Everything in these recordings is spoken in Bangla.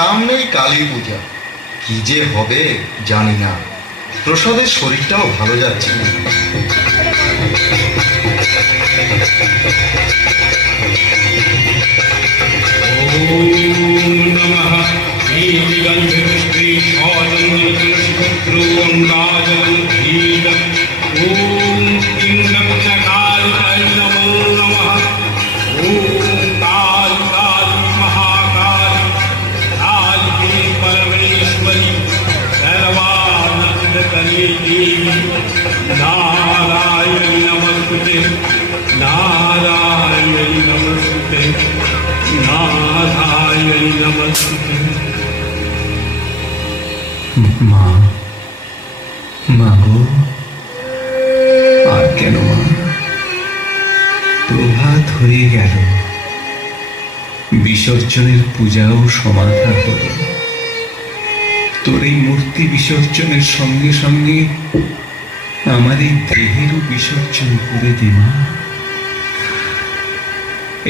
সামনেই কালী পূজা, কি যে হবে জানি না। প্রসাদের শরীরটাও ভালো যাচ্ছে না। नारायणी नमस्ते नारायणी नमस्ते नारायणी नमस्ते। মা, মা গো, আর কেন মা? প্রভাত হয়ে গেল, বিসর্জনের পূজাও সমাধা হল। তোর এই মূর্তি বিসর্জনের সঙ্গে সঙ্গে আমার এই দেহেরও বিসর্জন করে দে মা।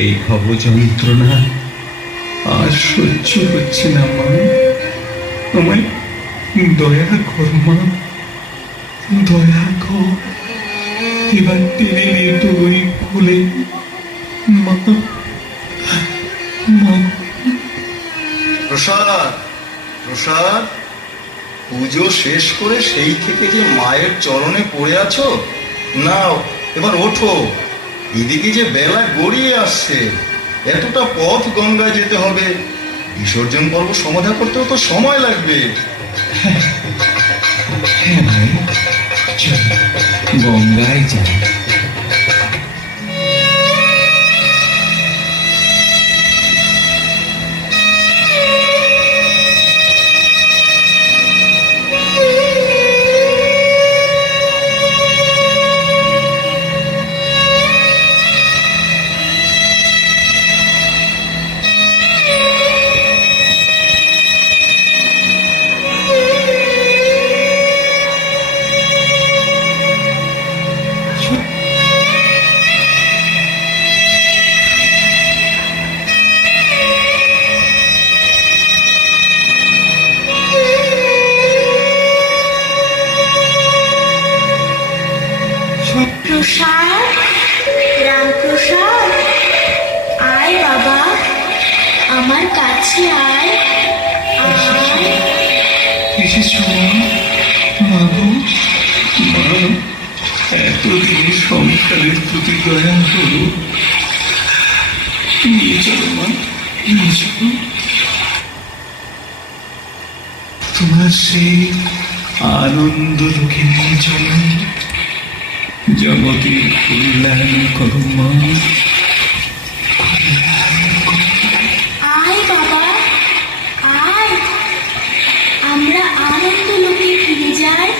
এই ভব যন্ত্রণা আর সহ্য হচ্ছে না মা, আমায় দয়া কর মা, দয়া কর। এবার টেনে নে তুই ভুলে মা, মা। প্রসাদ, প্রসাদ, পুজো শেষ করে সেই থেকে যে মায়ের চরণে পড়ে আছো, নাও এবার ওঠো। এদিকে যে বেলা গড়িয়ে আসছে, এতটা পথ গঙ্গায় যেতে হবে, বিসর্জন পর্ব সমাধা করতেও তো সময় লাগবে। হ্যাঁ ভাই, চল গঙ্গায় যাই। প্রসাদ, রামপ্রসাদ, আয় বাবা, আমার কাছে আয়, আয়। এসেছ মা গো, মা, এতদিন সংসারের প্রতি দয়া হলো, নিয়ে চলো মা, নিয়ে চলো। তোমার সেই আনন্দ লোকে নিয়ে চলো, জগতের কল্যাণ করো মা। আয় বাবা, আয়, আমরা আনন্দ লোকে ফিরে যাই।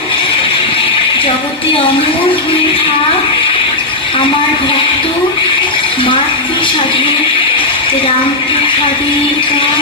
জগতে অমর হয়ে থাক আমার ভক্ত মাতৃ সাধু রামপ্রসাদের গান।